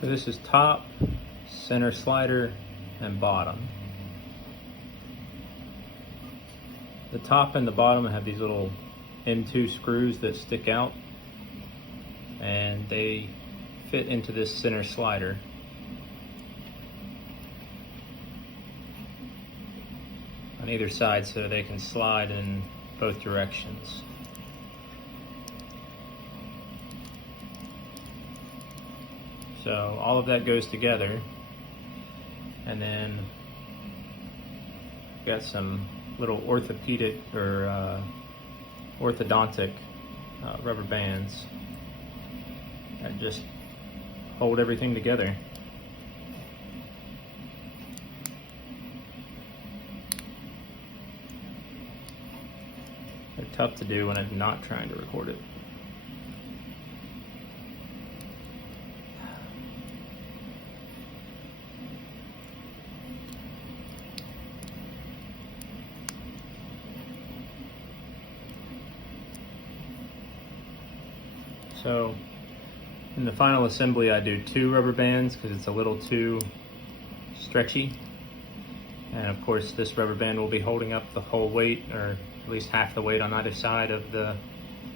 So this is top, center slider, and bottom. The top and the bottom have these little M2 screws that stick out, and they fit into this center slider. On either side, so they can slide in both directions. So all of that goes together, and then got some little orthopedic or orthodontic rubber bands that just hold everything together. They're tough to do when I'm not trying to record it. So in the final assembly, I do 2 rubber bands because it's a little too stretchy. And of course, this rubber band will be holding up the whole weight, or at least half the weight on either side of the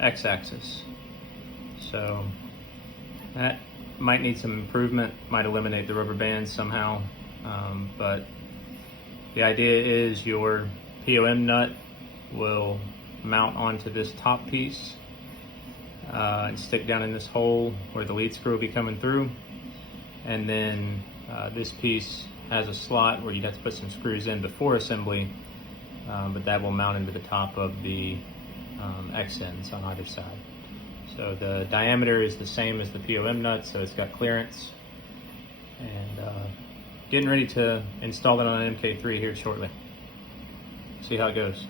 x-axis. So that might need some improvement, might eliminate the rubber bands somehow. But the idea is your POM nut will mount onto this top piece and stick down in this hole where the lead screw will be coming through. And then this piece has a slot where you'd have to put some screws in before assembly, but that will mount into the top of the X ends on either side. So the diameter is the same as the POM nut, so it's got clearance. And getting ready to install it on an MK3 here shortly. See how it goes.